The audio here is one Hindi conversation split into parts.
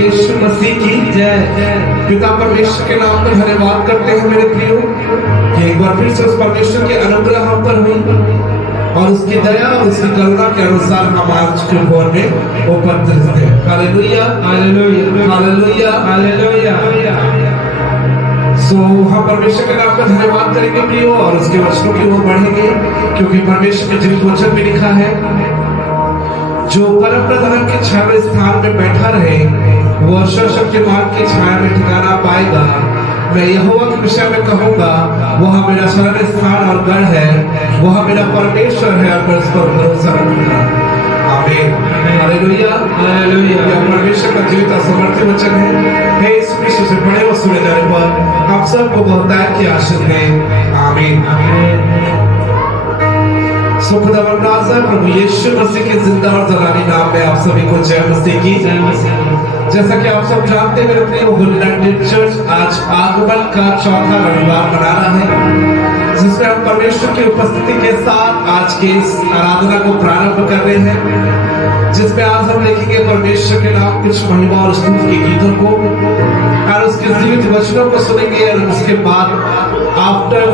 यीशु मसीह की जय। पिता परमेश्वर के नाम पर धन्यवाद करते हैं मेरे प्रियो कि एक बार फिर से उस परमेश्वर के अनुग्रह हम पर हुई और उसकी दया और उसकी करुणा के अनुसार हम आज के भोर में उपस्थित हैं। Hallelujah hallelujah hallelujah hallelujah. So हम परमेश्वर के नाम पर धन्यवाद करेंगे प्रियो और उसके वचनों की ओर बढ़ेंगे, क्योंकि परमेश्वर के जीवित वचन में लिखा है, जो परम प्रधान के छाया स्थान में बैठा रहे वह सर्वशक्तिमान की छाया में ठिकाना पाएगा। मैं यहोवा के विषय में कहूंगा, वह मेरा शरण स्थान और गढ़ है, वह मेरा परमेश्वर है और मैं उस पर भरोसा रखूंगा। आमीन हालेलुया हालेलुया। यह परमेश्वर का जीवित और समर्थी वचन है। हे इस विषय से पढ़े और सुने जाने पर हम सबको बहुतायत की आशीष दें। आमीन आमीन। प्रभु यीशु मसीह के जिंदा और जलानी नाम में आप सभी को जय मसीह की जय। जैसा कि आप सब जानते हैं मेरे प्रिय, यूनाइटेड चर्च आज आगमन का चौथा रविवार मना रहा है, जिसमें हम परमेश्वर की उपस्थिति के साथ आज के इस आराधना को प्रारंभ कर रहे हैं, जिसमें आज हम देखेंगे परमेश्वर के नाम कुछ महिमा और स्तुति के गीतों को और उसके जीवित वचनों को सुनेंगे। और उसके बाद आफ्टर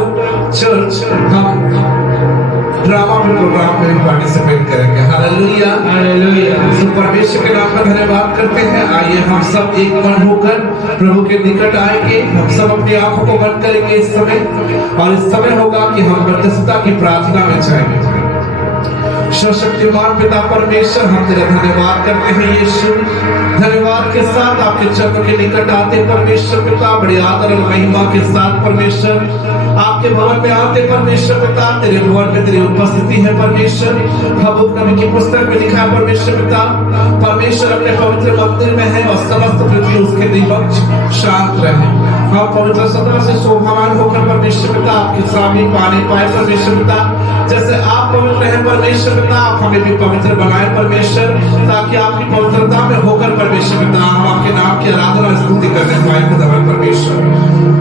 चर्च हम ड्रामा में प्रोग्राम में पार्टिसिपेट करेंगे। Hallelujah hallelujah. तो परमेश्वर के नाम पर धन्यवाद करते हैं। आइए हम सब एक मन होकर प्रभु के निकट आएंगे। हम सब अपनी आंखों को बंद करेंगे इस समय, और इस समय होगा कि हम मध्यस्थता की प्रार्थना में जाएंगे। सर्वशक्तिमान पिता परमेश्वर, हम तेरा धन्यवाद करते हैं यीशु। धन्यवाद के साथ आपके चरणों के निकट आते परमेश्वर पिता, बड़ी आदर और महिमा के साथ परमेश्वर आपके भवन में आते परमेश्वर पिता। तेरे भवन में तेरी उपस्थिति है परमेश्वर। हबक्कुक नबी की पुस्तक में लिखा है परमेश्वर पिता, परमेश्वर अपने पवित्र मंदिर में है और समस्त पृथ्वी उसके दीपक शांत रहे। हम पवित्र सत्ता से शोभावान होकर परमेश्वर पिता आपकी सलामी पाने पाए परमेश्वर पिता। जैसे आप पवित्र हैं परमेश्वर पिता, आप हमें भी पवित्र बनाए परमेश्वर, ताकि आपकी पवित्रता में होकर परमेश्वर पिता हम आपके नाम की आराधना और स्तुति करने पाए खुदावन परमेश्वर।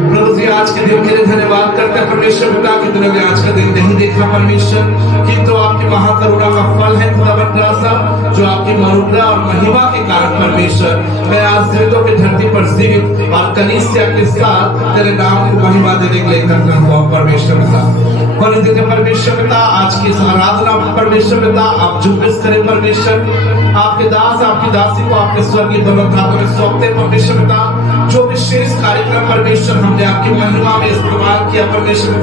प्रभु जी आज के दिन के लिए धन्यवाद करते हैं परमेश्वर पिता कि तुमने आज का दिन नहीं देखा परमेश्वर, किंतु आपकी महाकरुणा का फल है खुदावन राजा, जो आपकी अनुग्रह और महिमा के कारण परमेश्वर मैं आज जीवितों की धरती पर जीवित और कलीसिया के साथ तेरे नाम को महिमा देने के लिए एकत्र हुआ परमेश्वर पिता। परमेश्वर पिता आज की इस आराधना परमेश्वर पिता आप जुम्बिस करें परमेश्वर। आपके दास आपकी दासी को आपके स्वर्गीय भवन हाथों में सौंपते परमेश्वर पिता। जो विशेष कार्यक्रम परमेश्वर हमने आपकी महिमा में इस्तेमाल किया परमेश्वर,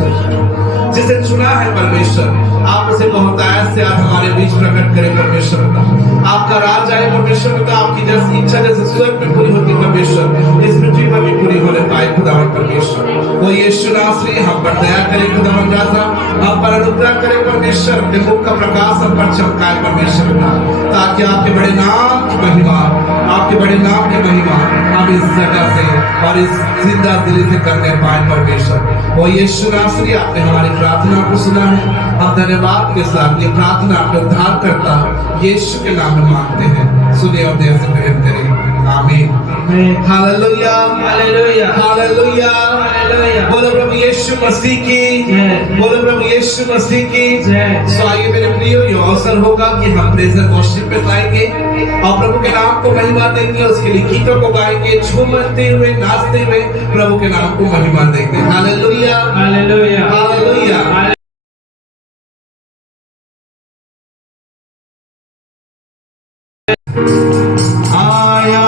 जिसे चुना है परमेश्वर, आप उसे बहुतायत से आज हमारे बीच प्रकट करें परमेश्वर पिता। आपका राज आए परमेश्वर पिता, आपकी जैसी इच्छा जैसे स्वर्ग में पूरी होती परमेश्वर इस पृथ्वी पर भी पूरी होने पाए खुदावन परमेश्वर। वो यीशु नासरी हम पर दया करें खुदावन राजा, हम पर अनुग्रह करें परमेश्वर। अपने मुख का प्रकाश हम पर चमकाए परमेश्वर पिता, ताकि आपके बड़े नाम की महिमा, आपके बड़े नाम की महिमा हम इस जगह से और इस जिंदा दिली से करने पाए परमेश्वर। वो यीशु नासरी आपने हमारी प्रार्थना को सुना है। हम धन्यवाद के साथ ये प्रार्थना अपने उद्धार करता यीशु के नाम में मांगते हैं। सुनिए और देर से ग्रहण करें। आमीन हालेलुया हालेलुया हालेलुया हालेलुया। बोलो प्रभु यीशु मसीह की जय, बोलो प्रभु यीशु मसीह की जय। सो आइए मेरे प्रियो, ये अवसर होगा कि हम प्रेज एंड वर्शिप में जाएंगे और प्रभु के नाम को महिमा देंगे। उसके लिए गीतों को गाएंगे, झूमते हुए नाचते हुए प्रभु के नाम को महिमा देंगे। Hallelujah hallelujah hallelujah. आया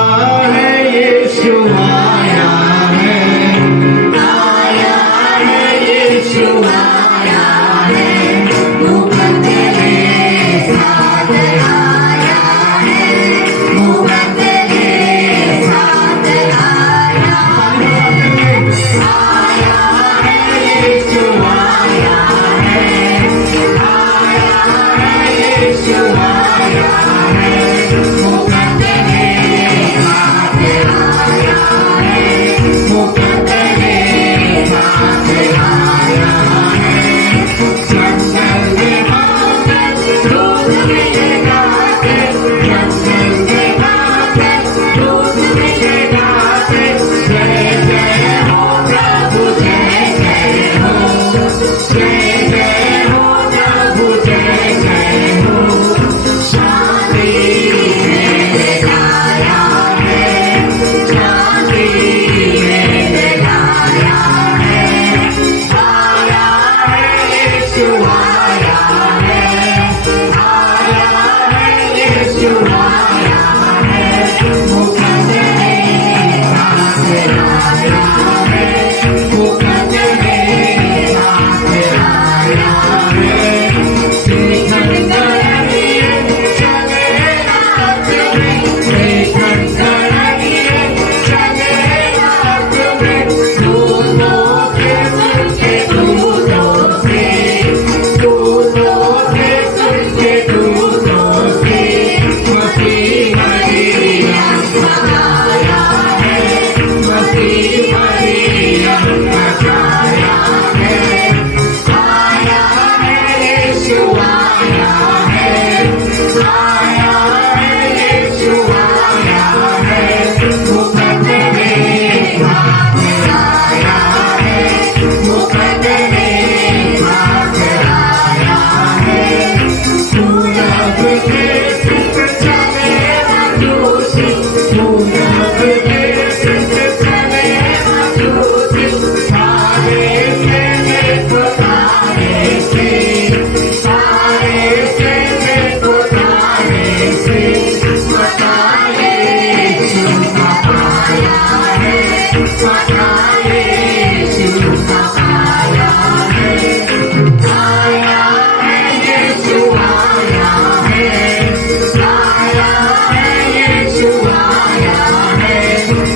है यीशु आया है, आया है यीशु आया है, मुकद्दरे साथ आया है, मुकद्दरे साथ आया है, आया है यीशु आया है।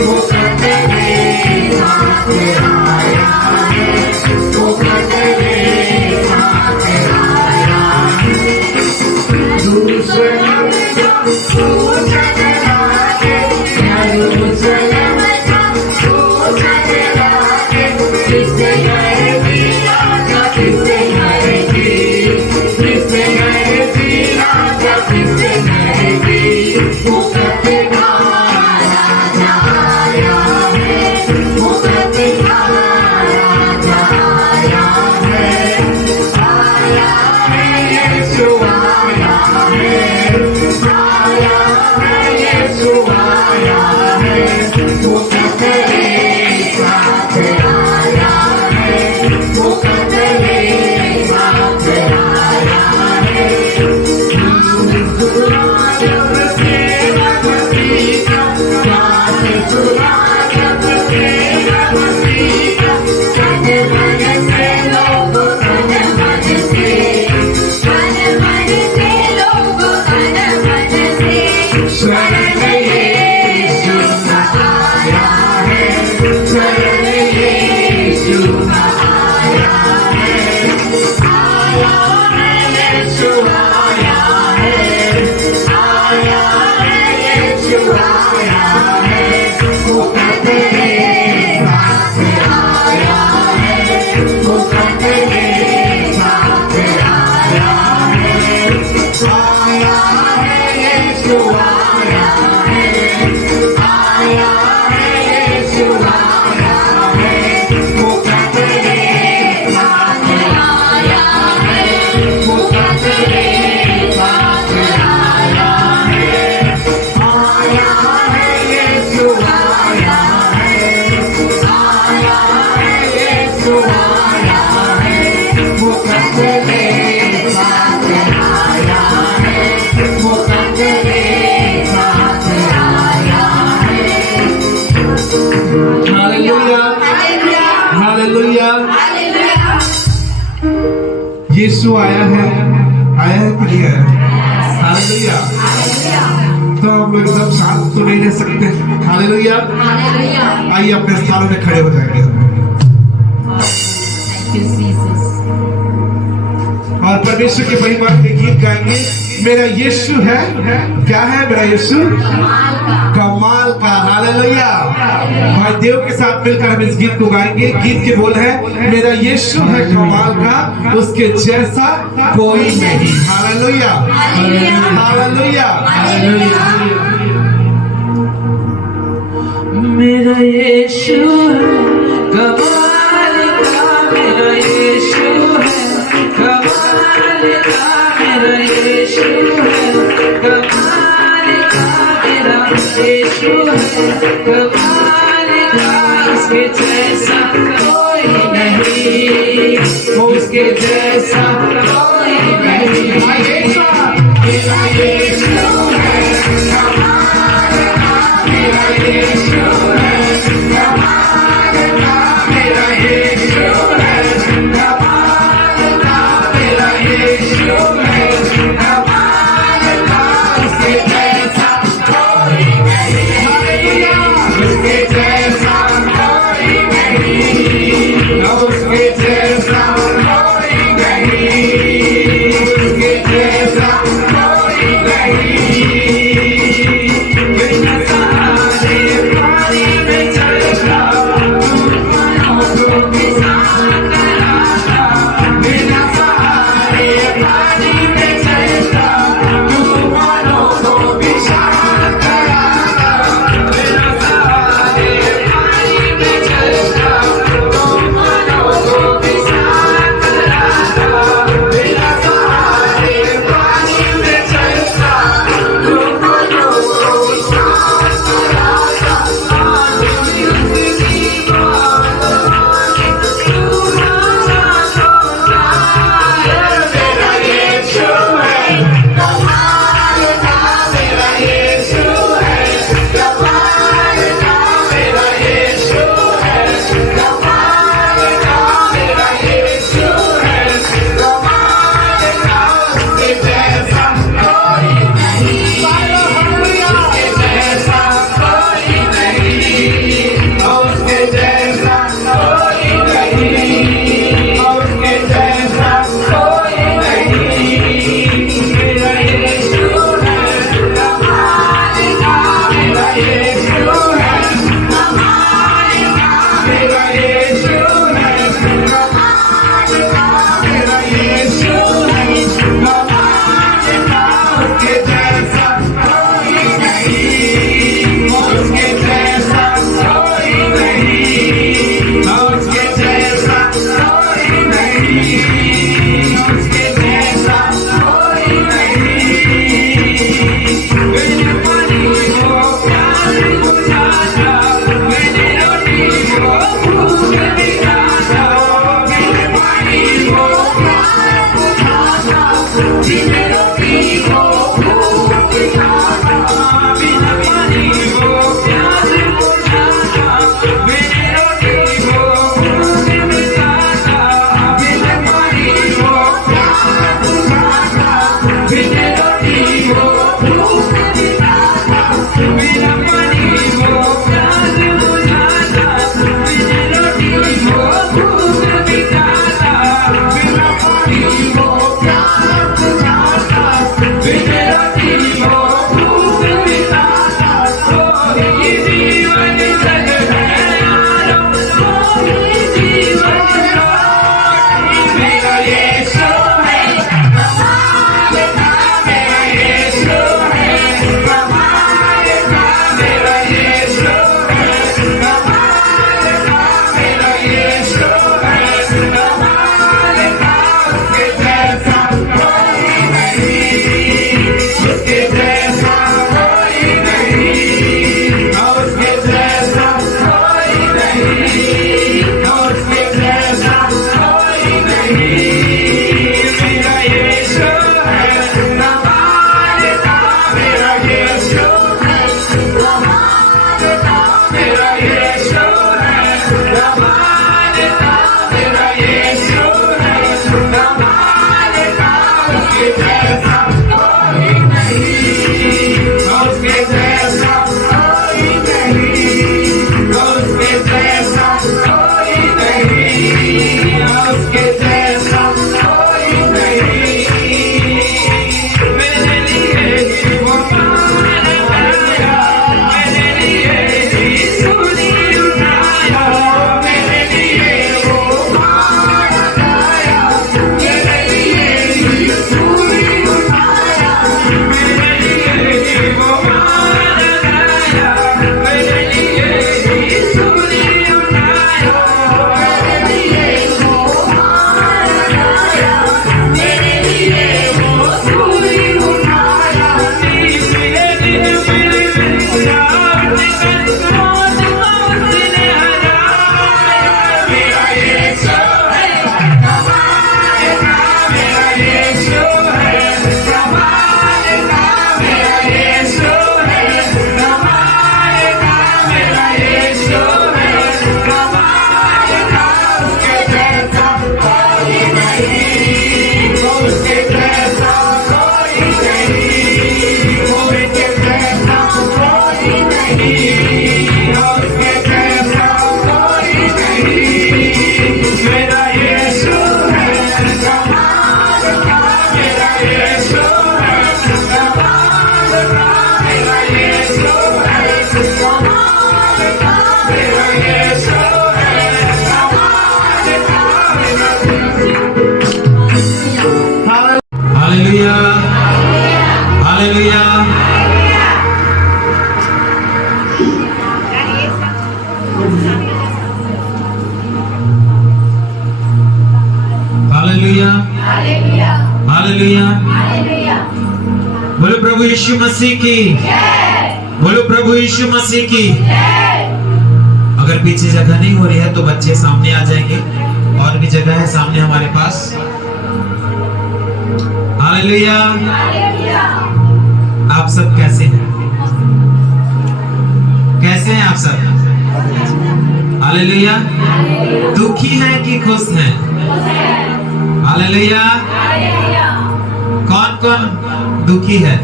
मुकद्दर साथ आया है मुकद्दर साथ आया दूसरा सूझन लागे यरूशलेम का सूझन लागे किससे आएगी राजा किससे आएगी किससे आएगी राजा किससे आएगी मुकद्दर का राजा आया है मुकद्दर का राजा आया है यीशु आया है यीशु आया है मुकद्दर साथ आया है मुकद्दर साथ आया है नाम सुना जब तेरा मसीहा नाम सुना जब तेरा मसीहा तन मन से लोग तन मन से लोग तन मन से शरण यीशु का आया है शरण यीशु का आया है यीशु आया है यीशु आया है मुकद्दर साथ आया है मुकद्दर साथ आया है यीशु आया है यीशु आया है मुकद्दर साथ आया है मुकद्दर साथ आया है यीशु आया है यीशु आया है मुकद्दर साथ आया है मुकद्दर साथ आया है हालेलुया हालेलुया हालेलुया यीशु आया है कि नहीं आया हालेलुया तो हम एकदम शांत तो नहीं रह सकते हालेलुया हालेलुया आइए अपने स्थानों में खड़े हो जाएंगे थैंक यू जीसस और परमेश्वर की महिमा के गीत गाएंगे मेरा यीशु है क्या है मेरा यीशु कमाल का हालेलुया भाई देव के साथ मिलकर हम इस गीत को गाएंगे गीत के बोल है मेरा यीशु है कमाल का उसके जैसा कोई नहीं हालेलुया हालेलुया मेरा यीशु है कमाल का मेरा यीशु है कमाल का मेरा यीशु है कमाल का मेरा यीशु है कमाल का उसके जैसा कोई नहीं उसके जैसा कोई नहीं मेरा यीशु है कमाल का मेरा यीशु है कमाल का मेरा यीशु है कमाल का मेरा यीशु है कमाल का उसके जैसा कोई नहीं उसके जैसा कोई नहीं उसके जैसा कोई नहीं उसके जैसा कोई नहीं बिना सहारे पानी में चलता तूफानों को किसान कराता बिना सहारे पानी में चलता तूफानों को भी शांत कराता बिना सहारे हालेलुया। बोलो प्रभु यीशु मसीह की, बोलो प्रभु यीशु मसीह की। अगर पीछे जगह नहीं हो रही है तो बच्चे सामने आ जाएंगे, और भी जगह है सामने हमारे पास। हालेलुया। आप सब कैसे हैं? कैसे हैं आप सब? हालेलुया। दुखी हैं कि खुश हैं? हालेलुया। कौन कौन दुखी है?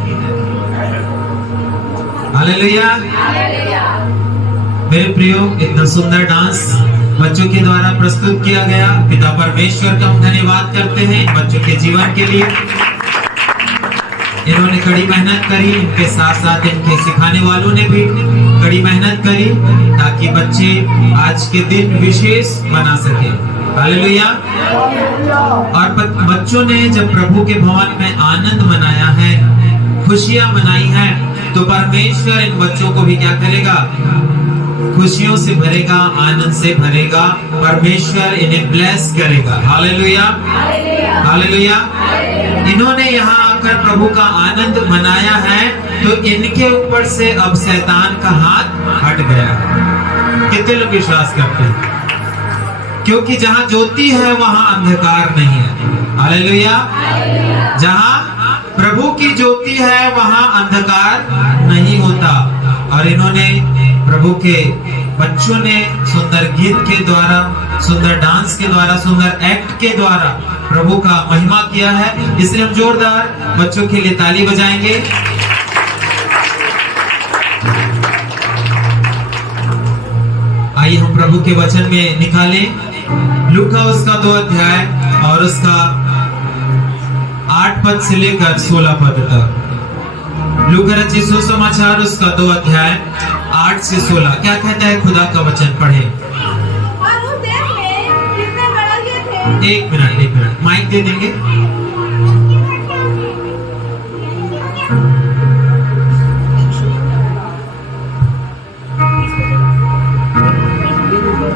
हालेलुया। मेरे प्रियो, इतना सुंदर डांस बच्चों के द्वारा प्रस्तुत किया गया। पिता परमेश्वर का हम धन्यवाद करते हैं इन बच्चों के जीवन के लिए। इन्होंने कड़ी मेहनत करी, इनके साथ साथ इनके सिखाने वालों ने भी कड़ी मेहनत करी, ताकि बच्चे आज के दिन विशेष बना सके। हालेलुया। और बच्चों ने जब प्रभु के भवन में आनंद मनाया है, खुशियां मनाई हैं, तो परमेश्वर इन बच्चों को भी क्या करेगा? खुशियों से भरेगा, आनंद से भरेगा। परमेश्वर इन्हें ब्लेस करेगा। Hallelujah, hallelujah. इन्होंने यहाँ आकर प्रभु का आनंद मनाया है, तो इनके ऊपर से अब शैतान का हाथ हट गया। कितने लोग विश्वास करते हैं? क्योंकि जहाँ ज्योति है वहाँ अंधकार नहीं है। हालेलुया। जहाँ प्रभु की ज्योति है वहाँ अंधकार नहीं होता। और इन्होंने, प्रभु के बच्चों ने सुंदर गीत के द्वारा, सुंदर डांस के द्वारा, सुंदर एक्ट के द्वारा प्रभु का महिमा किया है। इसलिए हम जोरदार बच्चों के लिए ताली बजाएंगे। आइए हम प्रभु के वचन में निकालें लूका उसका 2 अध्याय और उसका 8 पद से लेकर 16 पद तक। लूका रचित सुसमाचार उसका 2 अध्याय 8 से 16। क्या कहता है खुदा का वचन? पढ़े। और उस देश में कितने गड़रिये थे। एक मिनट माइक दे देंगे।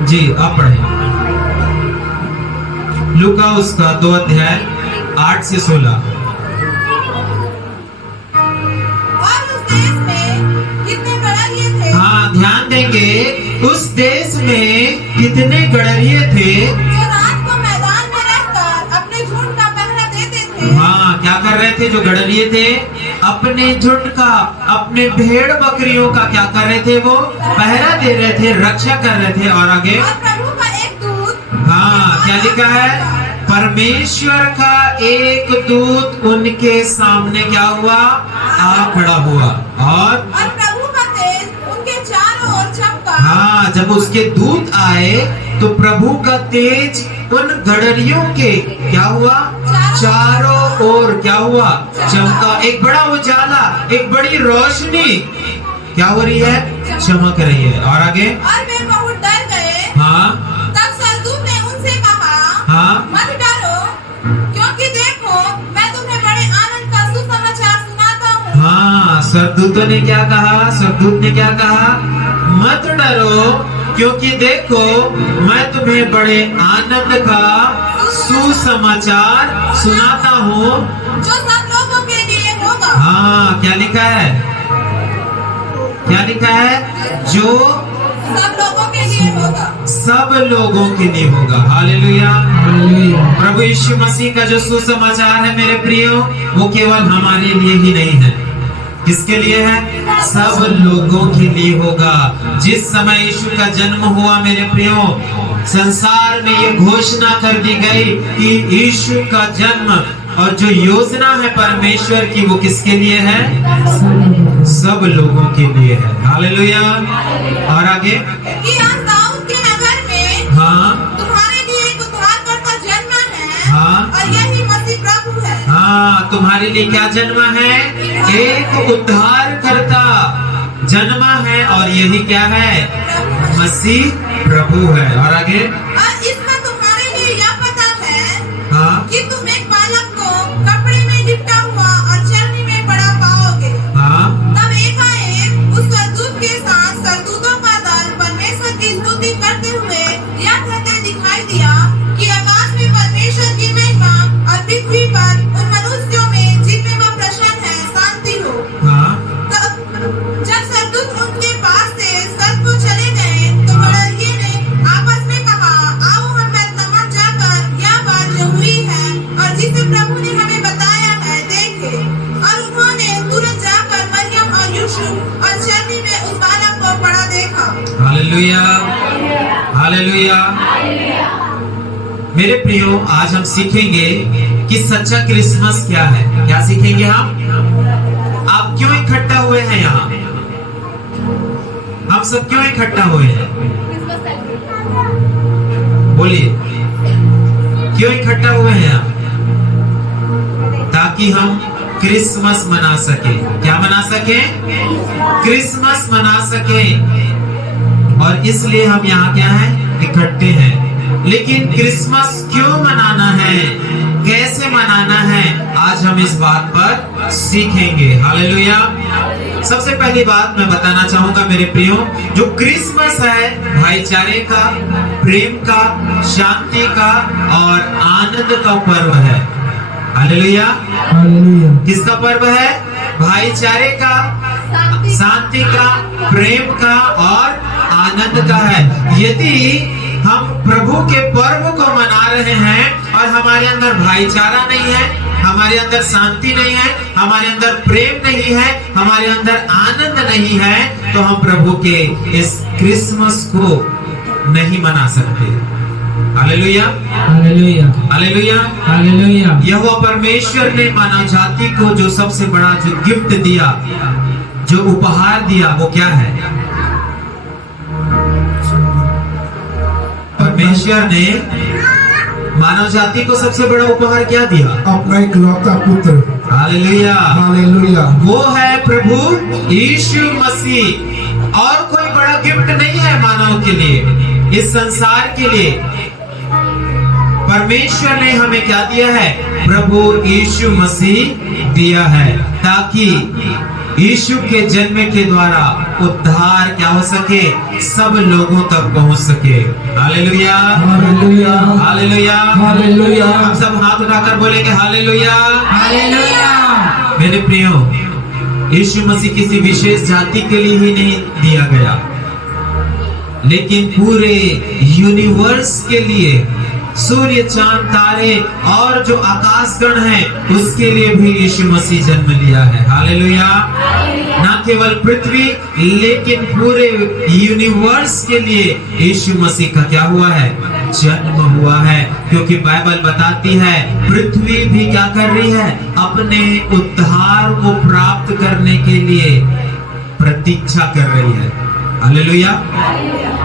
जी आप पढ़े। लूका उसका 2 अध्याय 8 से 16। हाँ, ध्यान देंगे। उस देश में कितने गड़रिये थे जो रात को मैदान में रहकर अपने झुंड का पहरा देते थे। हाँ, क्या कर रहे थे? जो गड़रिये थे अपने झुंड का, अपने भेड़ बकरियों का क्या कर रहे थे? वो पहरा दे रहे थे, रक्षा कर रहे थे। और आगे? और प्रभु का एक दूत, हाँ, क्या लिखा है? परमेश्वर का एक दूत उनके सामने क्या हुआ? आ खड़ा हुआ। और प्रभु का तेज उनके चारों ओर चमका। हाँ, जब उसके दूत आए तो प्रभु का तेज उन गड़रियों के क्या हुआ? चारों ओर क्या हुआ? चमका। एक बड़ा उजाला, एक बड़ी रोशनी क्या हो रही है? चमक रही है। और आगे? और वे बहुत डर गए। हाँ। तब सरदूत ने उनसे कहा, हाँ, मत डरो, क्योंकि देखो मैं तुम्हें बड़े आनंद का सुसमाचार सुनाता हूँ। हाँ, सरदूतों ने क्या कहा? सरदूत ने क्या कहा? मत डरो, क्योंकि देखो मैं तुम्हें बड़े आनंद का सुसमाचार सुनाता हूँ, जो सब लोगों के लिए होगा। हाँ, क्या लिखा है? क्या लिखा है? जो सब लोगों के लिए होगा। सब लोगों के लिए होगा। हालेलुया, प्रभु यीशु मसीह का जो सुसमाचार है मेरे प्रियो, वो केवल हमारे लिए ही नहीं है। किसके लिए है? सब लोगों के लिए होगा। जिस समय यीशु का जन्म हुआ मेरे प्रियो, संसार में ये घोषणा कर दी गई कि यीशु का जन्म और जो योजना है परमेश्वर की, वो किसके लिए है? सब लोगों के लिए है। हालेलुया। और आगे? कि आज दाऊद के नगर में हाँ, तुम्हारे लिए एक उद्धारकर्ता जन्मा है। हाँ। और यही मसीह प्रभु है। हाँ, तुम्हारे लिए क्या जन्मा है? एक उद्धारकर्ता जन्मा है, और यही क्या है? मसीह प्रभु है। और आगे? और इसका तुम्हारे लिए यह पता है, हाँ, कि तुम एक बालक को कपड़े में लिपटा हुआ और चलनी में पड़ा पाओगे। हाँ, तब एकाएक उस सरदूत के साथ सरदूतों का दल परमेश्वर की स्तुति करते हुए यह कहते दिखाई दिया कि आकाश में परमेश्वर की महिमा और पृथ्वी पर उन मनुष्यों हालेलुया। मेरे प्रियो, आज हम सीखेंगे कि सच्चा क्रिसमस क्या है। क्या सीखेंगे हम? आप क्यों इकट्ठा हुए हैं यहाँ? हम सब क्यों इकट्ठा हुए हैं? बोलिए, क्यों इकट्ठा हुए हैं आप? ताकि हम क्रिसमस मना सके। क्या मना सके? क्रिसमस मना सके। और इसलिए हम यहाँ क्या है? इकट्ठे हैं। लेकिन क्रिसमस क्यों मनाना है, कैसे मनाना है, आज हम इस बात पर सीखेंगे। हालेलुया। सबसे पहली बात मैं बताना चाहूंगा मेरे प्रियो, जो क्रिसमस है भाईचारे का, प्रेम का, शांति का और आनंद का पर्व है। हालेलुया। किसका पर्व है? भाईचारे का, शांति का, प्रेम का और आनंद का है। यदि हम प्रभु के पर्व को मना रहे हैं और हमारे अंदर भाईचारा नहीं है, हमारे अंदर शांति नहीं है, हमारे अंदर प्रेम नहीं है, हमारे अंदर आनंद नहीं है, तो हम प्रभु के इस क्रिसमस को नहीं मना सकते। Hallelujah, hallelujah, hallelujah, hallelujah. यहोवा परमेश्वर ने मानव जाति को जो सबसे बड़ा जो गिफ्ट दिया, जो उपहार दिया, वो क्या है? परमेश्वर ने मानव जाति को सबसे बड़ा उपहार क्या दिया? अपना इकलौता पुत्र। Hallelujah, hallelujah. वो है प्रभु यीशु मसीह। और कोई बड़ा गिफ्ट नहीं है मानव के लिए, इस संसार के लिए। परमेश्वर ने हमें क्या दिया है? प्रभु यीशु मसीह दिया है, ताकि यीशु के जन्म के द्वारा उद्धार क्या हो सके? सब लोगों तक पहुंच सके। Hallelujah, hallelujah, hallelujah, hallelujah. हम सब हाथ उठाकर बोलेंगे हालेलुया, हालेलुया। मेरे प्रियो, यीशु मसीह किसी विशेष जाति के लिए ही नहीं दिया गया, लेकिन पूरे यूनिवर्स के लिए, सूर्य, चांद, तारे और जो आकाशगण है, उसके लिए भी यीशु मसीह जन्म लिया है। हालेलुया। न केवल पृथ्वी, लेकिन पूरे यूनिवर्स के लिए यीशु मसीह का क्या हुआ है? जन्म हुआ है। क्योंकि बाइबल बताती है, पृथ्वी भी क्या कर रही है? अपने उद्धार को प्राप्त करने के लिए प्रतीक्षा कर रही है। Hallelujah,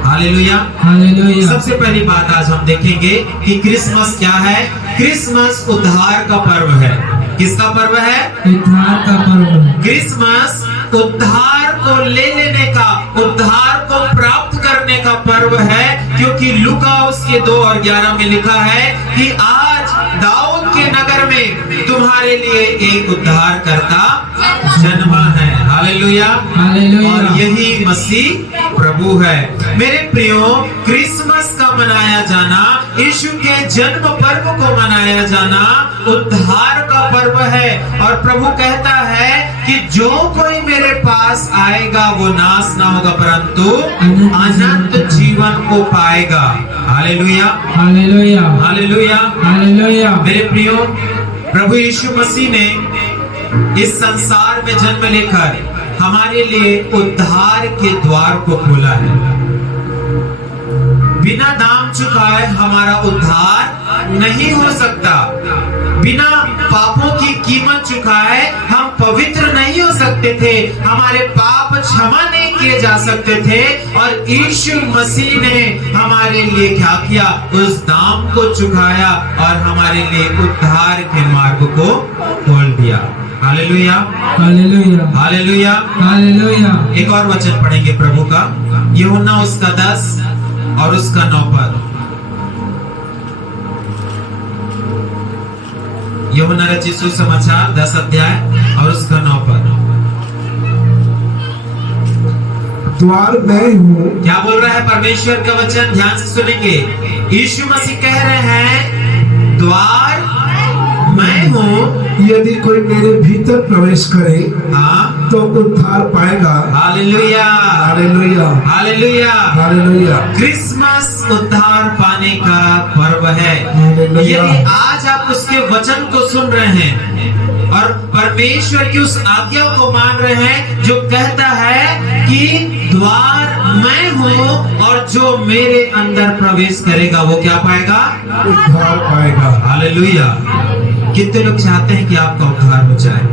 hallelujah, hallelujah. सबसे पहली बात आज हम देखेंगे कि क्रिसमस क्या है। क्रिसमस उद्धार का पर्व है। किसका पर्व है? उद्धार का पर्व। क्रिसमस उद्धार को ले लेने का, उद्धार को प्राप्त करने का पर्व है। क्योंकि लूका उसके 2 और 11 में लिखा है कि आज दाऊद के नगर में तुम्हारे लिए एक उद्धार करता जन्मा है। Hallelujah, hallelujah. और यही मसीह प्रभु है। मेरे प्रियो, क्रिसमस का मनाया जाना, यीशु के जन्म पर्व को मनाया जाना उद्धार का पर्व है। और प्रभु कहता है कि जो कोई मेरे पास आएगा वो नाश ना होगा, परंतु अनंत जीवन को पाएगा। Hallelujah, hallelujah, hallelujah, hallelujah. मेरे प्रियो, प्रभु यीशु मसीह ने इस संसार में जन्म लेकर हमारे लिए उद्धार के द्वार को खोला है। बिना दाम चुकाए हमारा उद्धार नहीं हो सकता। बिना पापों की कीमत चुकाए हम पवित्र नहीं हो सकते थे, हमारे पाप क्षमा नहीं किए जा सकते थे। और यीशु मसीह ने हमारे लिए क्या किया? उस दाम को चुकाया और हमारे लिए उद्धार के मार्ग को खोल दिया। Hallelujah, hallelujah, hallelujah, hallelujah. एक और वचन पढ़ेंगे प्रभु का, यूहन्ना उसका 10 और उसका 9 पद। यूहन्ना रचित सुसमाचार 10 अध्याय और उसका 9 पद। द्वार मैं हूँ। क्या बोल रहा है परमेश्वर का वचन? ध्यान से सुनेंगे। यीशु मसीह कह रहे हैं, द्वार मैं हूँ, यदि कोई मेरे भीतर प्रवेश करे हाँ, तो उद्धार पाएगा। Hallelujah, hallelujah, hallelujah. Hallelujah. Christmas उद्धार पाने का पर्व है। हालेलुया। यदि आज आप उसके वचन को सुन रहे हैं और परमेश्वर की उस आज्ञा को मान रहे हैं जो कहता है कि द्वार मैं हूँ और जो मेरे अंदर प्रवेश करेगा वो क्या पाएगा? उद्धार पाएगा। हालेलुया। कितने लोग चाहते हैं कि आपका उद्धार हो जाए,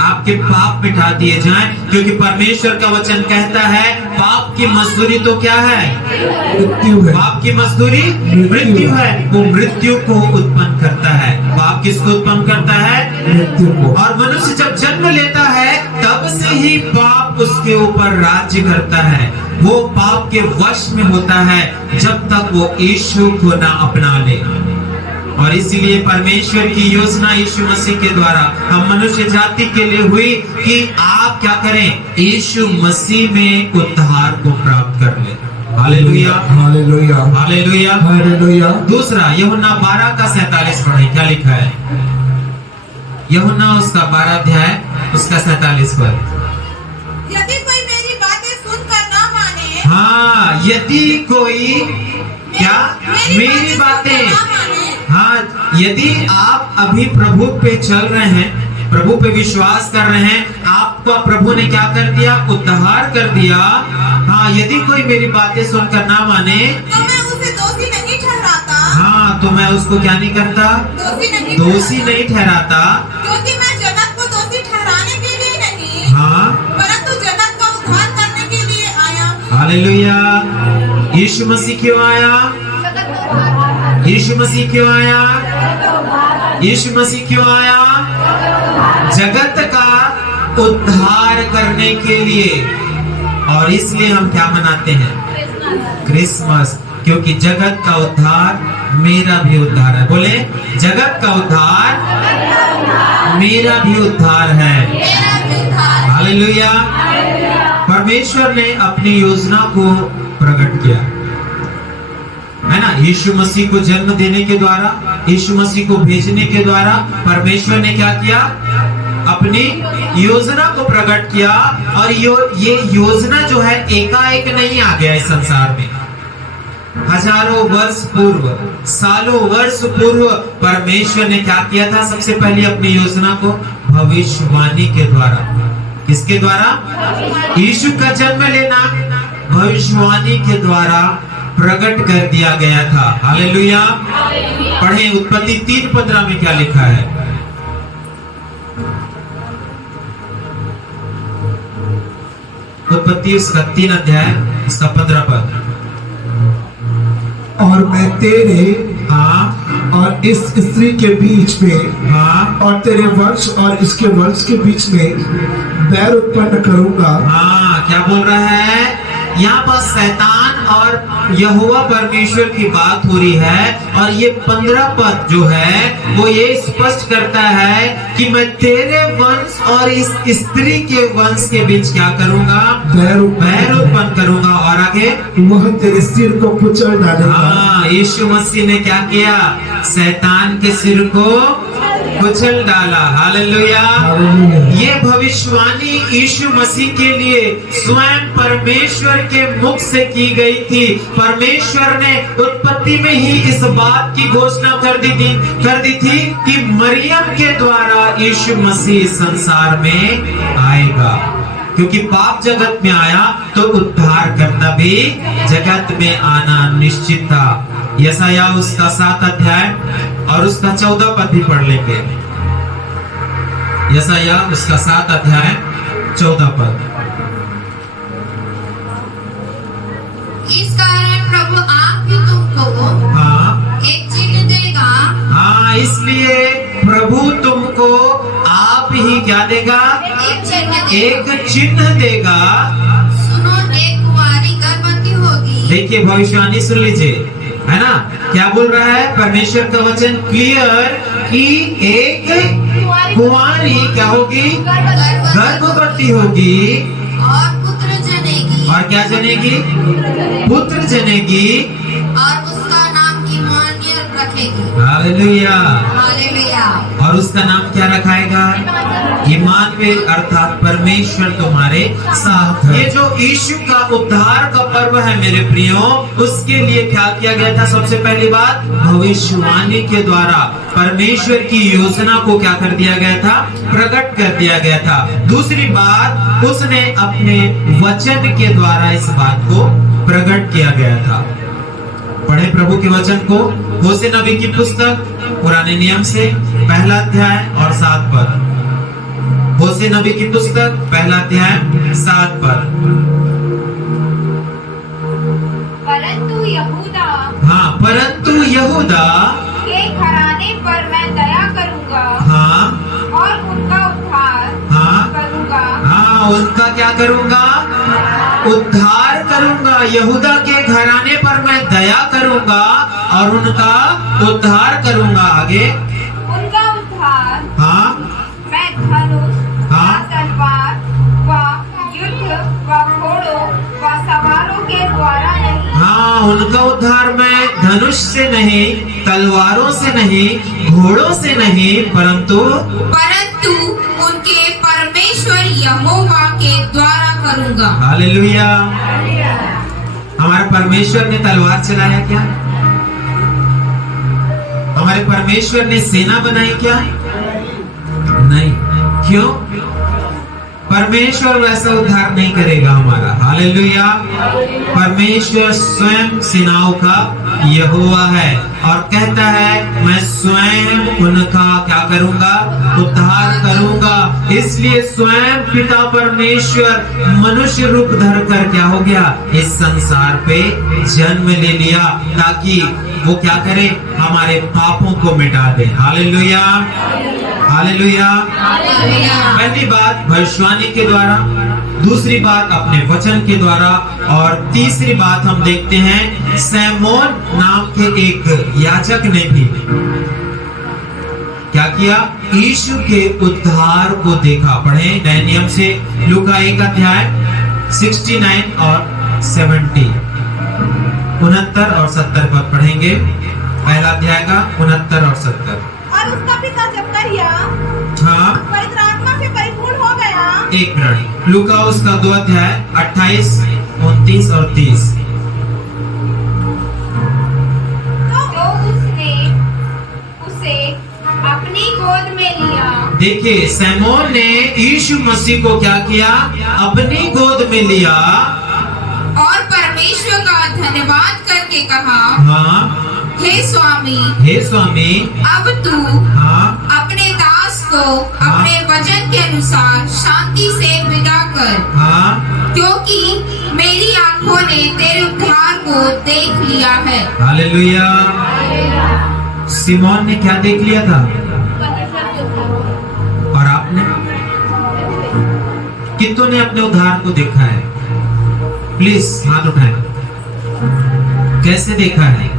आपके पाप मिटा दिए जाएं? क्योंकि परमेश्वर का वचन कहता है पाप की मजदूरी तो क्या है? मृत्यु है। पाप की मजदूरी मृत्यु है। वो मृत्यु को उत्पन्न करता है। पाप किसको उत्पन्न करता है? मृत्यु को। और मनुष्य जब जन्म लेता है तब से ही पाप उसके ऊपर राज्य करता है। वो पाप के वश में होता है जब तक वो यीशु को ना अपना ले। और इसीलिए परमेश्वर की योजना यीशु मसीह के द्वारा हम मनुष्य जाति के लिए हुई कि आप क्या करें? यीशु मसीह में उद्धार को प्राप्त कर ले। Hallelujah, hallelujah, hallelujah, hallelujah. दूसरा यूहन्ना 12 का 47 पढ़े, क्या लिखा है? यूहन्ना उसका 12 अध्याय उसका 47 पद। यदि कोई मेरी बातें सुनकर न माने, हाँ, यदि कोई क्या मेरी बातें, हाँ, यदि आप अभी प्रभु पे चल रहे हैं, प्रभु पे विश्वास कर रहे हैं, आपका प्रभु ने क्या कर दिया? उद्धार कर दिया। हाँ, यदि कोई मेरी बातें सुनकर ना माने तो मैं उसे दोषी नहीं ठहराता। हाँ, तो मैं उसको क्या नहीं करता? दोषी नहीं ठहराता। क्योंकि मैं जगत को दोषी ठहराने के लिए नहीं, हाँ, परंतु जगत का उद्धार करने के लिए आया। हालेलुया। यीशु मसीह क्यों आया? यीशु मसीह क्यों आया? यीशु मसीह क्यों आया? जगत का उद्धार करने के लिए। और इसलिए हम क्या मनाते हैं? क्रिसमस। क्योंकि जगत का उद्धार मेरा भी उद्धार है। बोले, जगत का उद्धार मेरा भी उद्धार है। हालेलुया। परमेश्वर ने अपनी योजना को प्रकट किया, है ना? यीशु मसीह को जन्म देने के द्वारा, यीशु मसीह को भेजने के द्वारा परमेश्वर ने क्या किया? अपनी योजना को प्रकट किया। और ये योजना जो है एकाएक नहीं आ गया इस संसार में। हजारों वर्ष पूर्व, सालों वर्ष पूर्व परमेश्वर ने क्या किया था? सबसे पहले अपनी योजना को भविष्यवाणी के द्वारा, किसके द्वारा? यीशु का जन्म लेना भविष्यवाणी के द्वारा प्रकट कर दिया गया था। हालेलुया। पढ़े उत्पत्ति 3:15 में क्या लिखा है? उत्पत्ति उसका 3 अध्याय उसका 15 पद। और मैं तेरे हाँ, और इस स्त्री के बीच में, हाँ, और तेरे वंश और इसके वंश के बीच में बैर उत्पन्न करूंगा। हाँ, क्या बोल रहा है? यहाँ पर शैतान और यहोवा परमेश्वर की बात हो रही है। और ये 15 पद जो है वो ये स्पष्ट करता है कि मैं तेरे वंश और इस स्त्री के वंश के बीच क्या करूंगा? बैर उत्पन्न करूंगा। और आगे, वह तेरे सिर को कुचल डालेगा। हाँ, यीशु मसीह ने क्या किया? शैतान के सिर को कुचल डाला। हालेलुया। ये भविष्यवाणी यीशु मसीह के लिए स्वयं परमेश्वर के मुख से की गई थी। परमेश्वर ने उत्पत्ति में ही इस बात की घोषणा कर दी थी कि मरियम के द्वारा यीशु मसीह संसार में आएगा। क्योंकि पाप जगत में आया तो उद्धार करना भी जगत में आना निश्चित था। यशाया उसका 7 अध्याय और उसका 14 पद भी पढ़ लेंगे। यशाया उसका 7 अध्याय 14 पद। इस कारण प्रभु आप भी तुमको हाँ, एक चिन्ह देगा। हाँ, इसलिए प्रभु तुमको आप ही क्या देगा? एक चिन्ह देगा। सुनो, एक कुंवारी गर्भवती होगी। देखिए भविष्यवाणी सुन लीजिए, है ना? क्या बोल रहा है परमेश्वर का वचन? क्लियर कि एक कुंवारी क्या होगी? गर्भवती होगी और पुत्र जनेगी। और क्या जनेगी? पुत्र जनेगी। और उसका नाम इम्मानुएल रखेगी। हालेलुया। हालेलुया। और उसका नाम क्या रखाएगा? इमानुएल, अर्थात परमेश्वर तुम्हारे साथ है। ये जो यीशु का उद्धार का पर्व है मेरे प्रियो, उसके लिए क्या किया गया था? सबसे पहली बात, भविष्यवाणी के द्वारा परमेश्वर की योजना को क्या कर दिया गया था? प्रकट कर दिया गया था। दूसरी बात, उसने अपने वचन के द्वारा इस बात को प्रकट किया गया था। पढ़े प्रभु के वचन को, होशे नबी की पुस्तक पुराने नियम से 1 अध्याय और 7 पद। होशे नबी की पुस्तक 1 अध्याय 7 पद। परंतु यहूदा हाँ, परंतु यहूदा के घराने पर मैं दया करूंगा हाँ और उनका उद्धार हाँ करूंगा। हाँ, उनका क्या करूंगा? उद्धार करूंगा। यहूदा के घराने पर मैं दया करूंगा और उनका उद्धार करूंगा। आगे, उनका उद्धार हाँ मैं धनुष हाँ। व तलवार व युद्ध व घोड़ों व सवारों के द्वारा नहीं, हाँ, उनका उद्धार मैं धनुष से नहीं, तलवारों से नहीं, घोड़ों से नहीं, परंतु उनके परमेश्वर यहोवा के द्वारा करूंगा। हालेलुया। हमारे परमेश्वर ने तलवार चलाया क्या? हमारे परमेश्वर ने सेना बनाई क्या? नहीं। क्यों? परमेश्वर वैसा उद्धार नहीं करेगा हमारा। हालेलुया। परमेश्वर स्वयं सेनाओं का यहोवा है और कहता है मैं स्वयं उनका क्या करूंगा? उद्धार करूंगा। इसलिए स्वयं पिता परमेश्वर मनुष्य रूप धर कर क्या हो गया? इस संसार पे जन्म ले लिया ताकि वो क्या करे? हमारे पापों को मिटा दे। हालेलुया। हालेलुया। पहली बात भविष्यवाणी के द्वारा, दूसरी बात अपने वचन के द्वारा, और तीसरी बात हम देखते हैं सैमोन नाम के एक याजक ने भी क्या किया? यीशु के उद्धार को देखा। पढ़े नए नियम से लूका 1 अध्याय 69 और 70, 69 और 70 पद पढ़ेंगे। पहला अध्याय का 69 और 70। और उसका पिता जकरिया हाँ, पवित्र आत्मा से परिपूर्ण हो गया। एक मिनट, लूका उसका 2 अध्याय 28, 29 और 30। तो उसने उसे अपनी गोद में लिया। देखिए, सैमोन ने यीशु मसीह को क्या किया? अपनी गोद में लिया और परमेश्वर का धन्यवाद करके कहा, हाँ, हे स्वामी, हे स्वामी, अब तू हाँ, अपने दास को अपने वचन के अनुसार शांति से विदा कर, हाँ, क्योंकि मेरी आंखों ने तेरे उद्धार को देख लिया है। हालेलुया। सिमोन ने क्या देख लिया था? और आपने? कितनों ने अपने उद्धार को देखा है? प्लीज हाथ उठाएं। कैसे देखा है?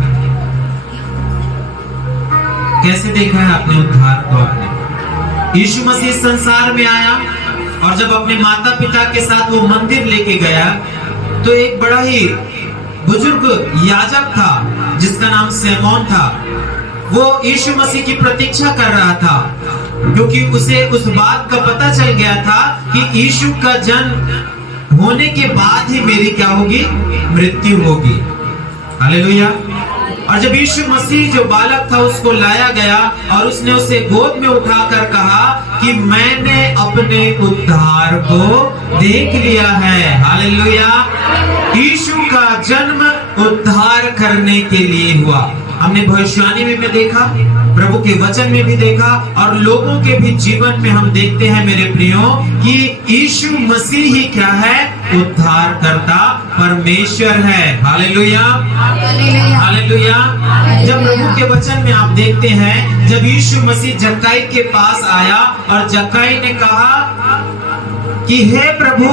कैसे देखा है आपने उद्धार को? आपने यीशु मसीह संसार में आया और जब अपने माता पिता के साथ वो मंदिर लेके गया तो एक बड़ा ही बुजुर्ग याजक था जिसका नाम सैमोन था। वो यीशु मसीह की प्रतीक्षा कर रहा था क्योंकि उसे उस बात का पता चल गया था कि यीशु का जन्म होने के बाद ही मेरी क्या होगी? मृत्यु होगी। हालेलुया। और जब यीशु मसीह जो बालक था उसको लाया गया और उसने उसे गोद में उठाकर कहा कि मैंने अपने उद्धार को देख लिया है। हालेलुया। यीशु का जन्म उद्धार करने के लिए हुआ। हमने भविष्यवाणी में भी देखा, प्रभु के वचन में भी देखा और लोगों के भी जीवन में हम देखते हैं मेरे प्रियो कि यीशु मसीह ही क्या है? उद्धार करता परमेश्वर है। हालेलुया। हालेलुया। जब प्रभु के वचन में आप देखते हैं जब यीशु मसीह जक्कई के पास आया और जक्कई ने कहा कि हे प्रभु,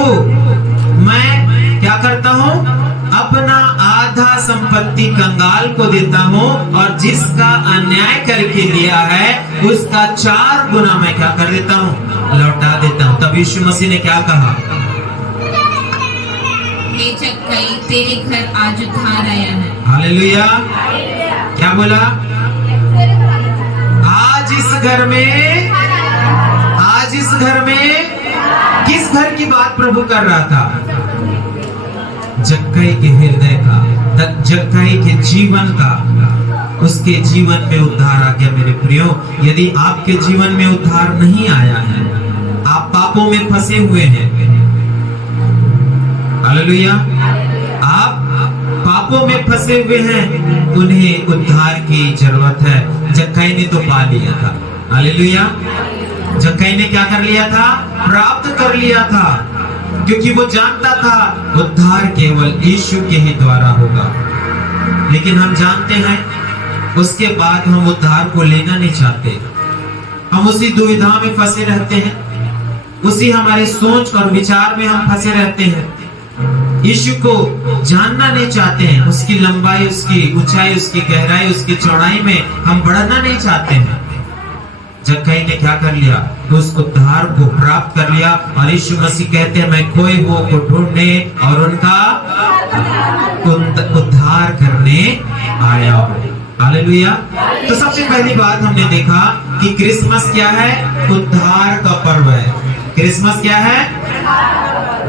मैं क्या करता हूँ? अपना आधा संपत्ति कंगाल को देता हूँ और जिसका अन्याय करके लिया है उसका 4 गुना मैं क्या कर देता हूँ? लौटा देता हूँ। तब यीशु मसीह ने क्या कहा? हे जक्कई, तेरे घर आज उद्धार आया है। हालेलुया। क्या बोला? घर में, आज इस घर में किस घर की बात प्रभु कर रहा था? जक्कई के हृदय का, जक्कई के जीवन का। उसके जीवन में उद्धार आ गया। मेरे प्रियो, यदि आपके जीवन में उद्धार नहीं आया है, आप पापों में फंसे हुए हैं, हालेलुया, आप पापों में फंसे हुए हैं, उन्हें उद्धार की जरूरत है। जक्कई ने तो पा लिया था, हालेलुया। जक्कई ने क्या कर लिया था? प्राप्त कर लिया था, क्योंकि वो जानता था उद्धार केवल यीशु के ही द्वारा होगा। लेकिन हम जानते हैं उसके बाद हम उद्धार को लेना नहीं चाहते। हम उसी दुविधा में फंसे रहते हैं, उसी हमारे सोच और विचार में हम फंसे रहते हैं। यीशु को जानना नहीं चाहते हैं, उसकी लंबाई, उसकी ऊंचाई, उसकी गहराई, उसकी चौड़ाई में हम बढ़ना नहीं चाहते हैं। जक्कई ने क्या कर लिया? उस उद्धार को प्राप्त कर लिया। और यीशु मसीह कहते हैं, मैं खोए हुओं को ढूंढने और उनका उद्धार करने आया हूं। हालेलुया। तो सबसे पहली बात हमने देखा कि क्रिसमस क्या है? उद्धार का पर्व है। क्रिसमस क्या है?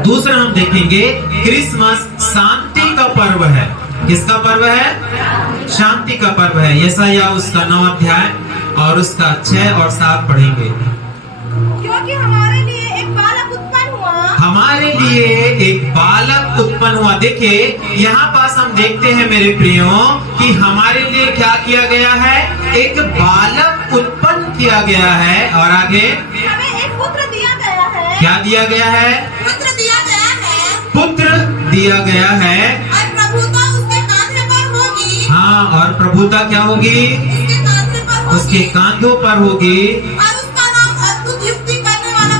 दूसरा हम देखेंगे, क्रिसमस शांति का पर्व है। किसका पर्व है? शांति का पर्व है। यशायाह उसका 9 अध्याय और उसका 6 और 7 पढ़ेंगे। क्योंकि हमारे लिए एक बालक उत्पन्न हुआ, हमारे लिए एक बालक उत्पन्न हुआ। देखिए, यहाँ पास हम देखते हैं मेरे प्रियो कि हमारे लिए क्या किया गया है? एक बालक उत्पन्न किया गया है। और आगे हमें एक पुत्र दिया गया है। क्या दिया गया है? पुत्र दिया गया है, पुत्र दिया गया है। और प्रभुता उसके कांधे पर होगी। हाँ, और प्रभुता क्या होगी? उसके कांधे पर होगी। उसके कांधों पर होगी। और उसका नाम अद्भुत युक्ति करने वाला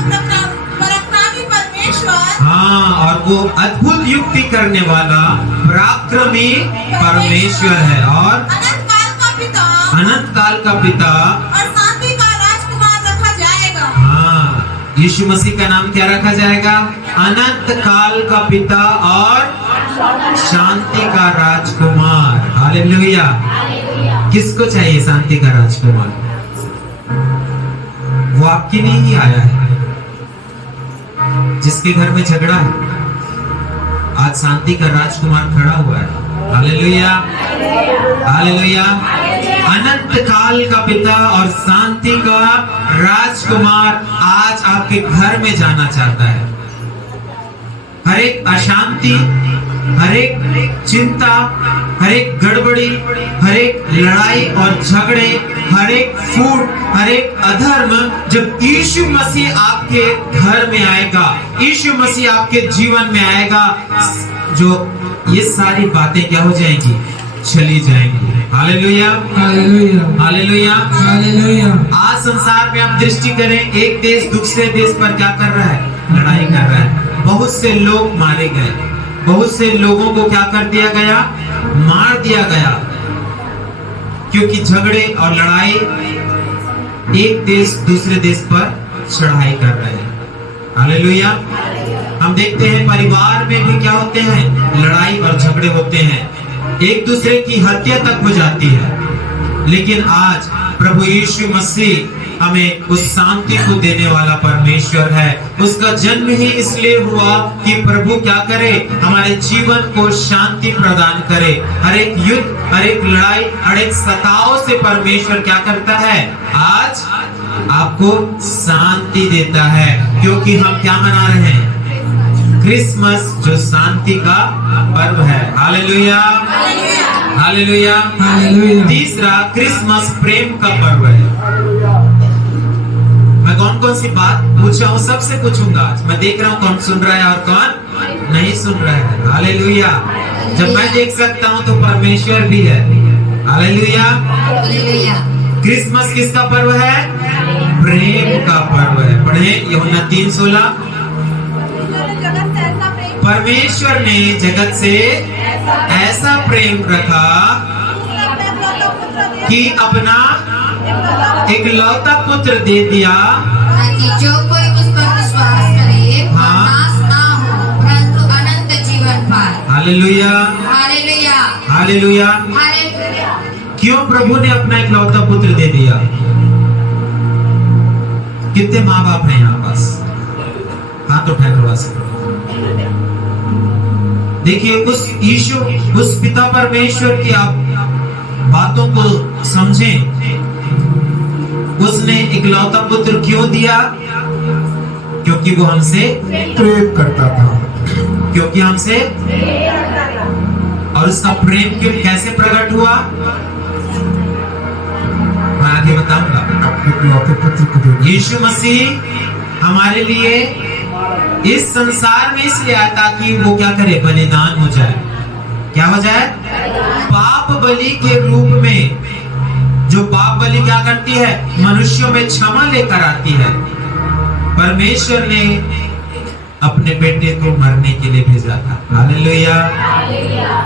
पराक्रमी परमेश्वर। हाँ, और वो अद्भुत युक्ति करने वाला पराक्रमी परमेश्वर है। और अनंत काल का पिता, अनंत काल का पिता। और शांति का राजकुमार रखा जाएगा। हाँ, यीशु मसीह का नाम क्या रखा जाएगा? अनंत काल का पिता और शांति का राजकुमार। हालेलुया। किसको चाहिए शांति का राजकुमार? वो आपके लिए ही आया है। जिसके घर में झगड़ा है, आज शांति का राजकुमार खड़ा हुआ है। Hallelujah, hallelujah. अनंत काल का पिता और शांति का राजकुमार आज आपके घर में जाना चाहता है। हर एक अशांति, हर एक चिंता, हर एक गड़बड़ी, हर एक लड़ाई और झगड़े, हर एक फूट, हर एक अधर्म, जब यीशु मसीह आपके घर में आएगा, यीशु मसीह आपके जीवन में आएगा, जो ये सारी बातें क्या हो जाएंगी? चली जाएंगी। Hallelujah, hallelujah, hallelujah, hallelujah. आज संसार में आप दृष्टि करें, एक देश दूसरे देश पर क्या कर रहा है? लड़ाई कर रहा है। बहुत से लोग मारे गए, बहुत से लोगों को क्या कर दिया गया? मार दिया गया, क्योंकि झगड़े और लड़ाई एक देश दूसरे देश पर चढ़ाई कर रहे हैं। हालेलुया। हम देखते हैं परिवार में भी क्या होते हैं? लड़ाई और झगड़े होते हैं, एक दूसरे की हत्या तक हो जाती है। लेकिन आज प्रभु यीशु मसीह हमें उस शांति को देने वाला परमेश्वर है। उसका जन्म ही इसलिए हुआ कि प्रभु क्या करे? हमारे जीवन को शांति प्रदान करे। हर एक युद्ध, हर एक लड़ाई, हर एक सताव से परमेश्वर क्या करता है? आज आपको शांति देता है, क्योंकि हम क्या मना रहे हैं? क्रिसमस, जो शांति का पर्व है। Hallelujah, hallelujah, hallelujah. तीसरा, क्रिसमस प्रेम का पर्व है। मैं कौन कौन सी बात पूछा हूँ सबसे पूछूंगा आज। मैं देख रहा हूँ कौन सुन रहा है और कौन नहीं सुन रहा है। हालेलुया। जब मैं देख सकता हूँ तो परमेश्वर भी है। हालेलुया। क्रिसमस किसका पर्व है? प्रेम का पर्व है। पढ़े यूहन्ना 3:16। जगत से ऐसा प्रेम परमेश्वर ने जगत से ऐसा प्रेम रखा कि अपना इकलौता पुत्र दे दिया, ताकि जो कोई उस पर विश्वास करे वह हाँ। नाश ना हो परंतु अनंत जीवन पाए। Hallelujah, hallelujah, hallelujah. हालेलुया। क्यों प्रभु ने अपना इकलौता पुत्र दे दिया? कितने माँ बाप हैं यहाँ पास? हाथ उठाए थोड़ा सा। देखिए उस यीशु, उस पिता परमेश्वर की आप बातों को समझें। उसने इकलौता पुत्र क्यों दिया? क्योंकि वो हमसे प्रेम करता था। क्योंकि हमसे, और उसका प्रेम क्यों कैसे प्रकट हुआ? मैं आगे बताऊंगा। अपने इकलौते पुत्र को दे दिया। यीशु मसीह हमारे लिए इस संसार में इसलिए आया ताकि वो क्या करे? बलिदान हो जाए। क्या हो जाए? पाप बलि के रूप में। जो पाप बलि क्या करती है? मनुष्यों में क्षमा लेकर आती है। परमेश्वर ने अपने बेटे को मरने के लिए भेजा था। हालेलुया।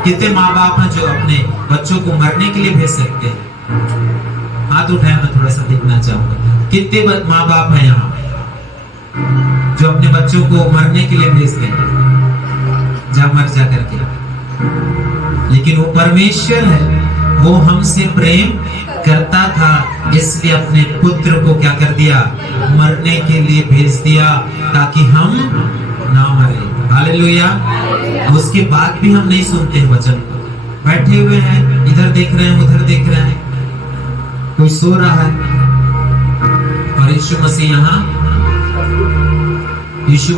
कितने माँ बाप हैं जो अपने बच्चों को मरने के लिए भेज सकते हैं? हाथ उठाए, मैं थोड़ा सा देखना चाहूंगा। कितने माँ बाप हैं यहाँ जो अपने बच्चों को मरने के लिए भेजते हैं? जा मर जा करके। लेकिन वो परमेश्वर है, वो हमसे प्रेम करता था, इसलिए अपने पुत्र को क्या कर दिया? मरने के लिए भेज दिया ताकि हम ना मरे। हालेलुया। उसके बाद भी हम नहीं सुनते हैं वचन को। बैठे हुए हैं, इधर देख रहे हैं, उधर देख रहे हैं, कोई सो रहा है। और यीशु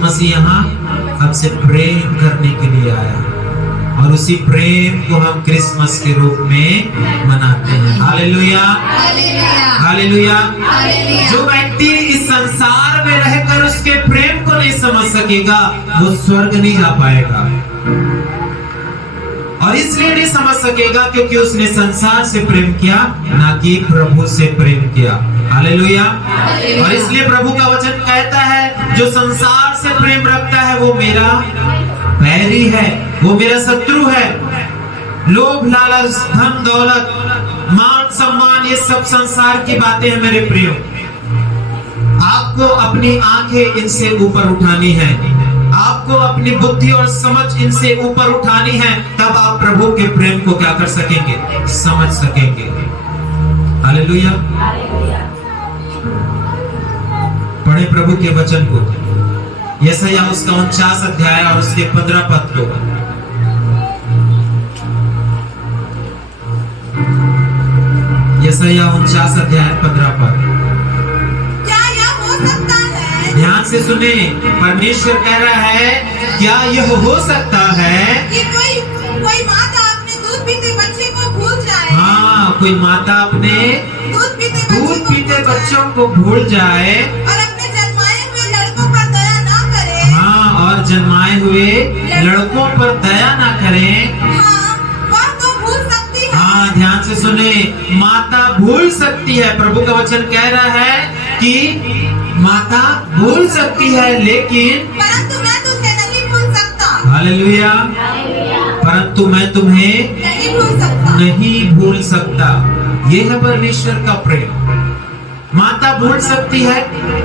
मसीह यहाँ हमसे प्रेम करने के लिए आया, और उसी प्रेम को हम क्रिसमस के रूप में मनाते हैं। Hallelujah, hallelujah. जो व्यक्ति इस संसार में रहकर उसके प्रेम को नहीं समझ सकेगा, वो स्वर्ग नहीं जा पाएगा। और इसलिए नहीं समझ सकेगा क्योंकि उसने संसार से प्रेम किया, ना कि प्रभु से प्रेम किया। हालेलुया। और इसलिए प्रभु का वचन कहता है, जो संसार से प्रेम रखता है वो मेरा बैरी है, वो मेरा शत्रु है। लोभ, लालच, धन दौलत, मान सम्मान, ये सब संसार की बातें हैं मेरे प्रियो। आपको अपनी आंखें इनसे ऊपर उठानी है, आपको अपनी बुद्धि और समझ इनसे ऊपर उठानी है, तब आप प्रभु के प्रेम को क्या कर सकेंगे? समझ सकेंगे। हालेलुया। पढ़े प्रभु के वचन को, यशायाह उसका 49 अध्याय और उसके 15 पद को। यशायाह 49 अध्याय 15 पद। क्या यह हो सकता है? ध्यान से सुने, परमेश्वर कह रहा है, क्या यह हो सकता है कि कोई माता अपने दूध पीते बच्चे को भूल जाए? हाँ, कोई माता अपने दूध पीते बच्चों को भूल जाए, और अपने जन्माए हुए लड़कों पर दया ना करे। हाँ, और जन्माए हुए लड़कों पर दया ना करें। हाँ, वह तो भूल सकती है। हाँ, ध्यान से सुने, माता भूल सकती है। प्रभु का वचन कह रहा है कि माता भूल सकती है, लेकिन परंतु मैं तुझे नहीं भूल सकता। हालेलुया, परंतु मैं तुम्हें नहीं भूल सकता। नहीं भूल सकता। ये है परमेश्वर का प्रेम। माता भूल सकती है,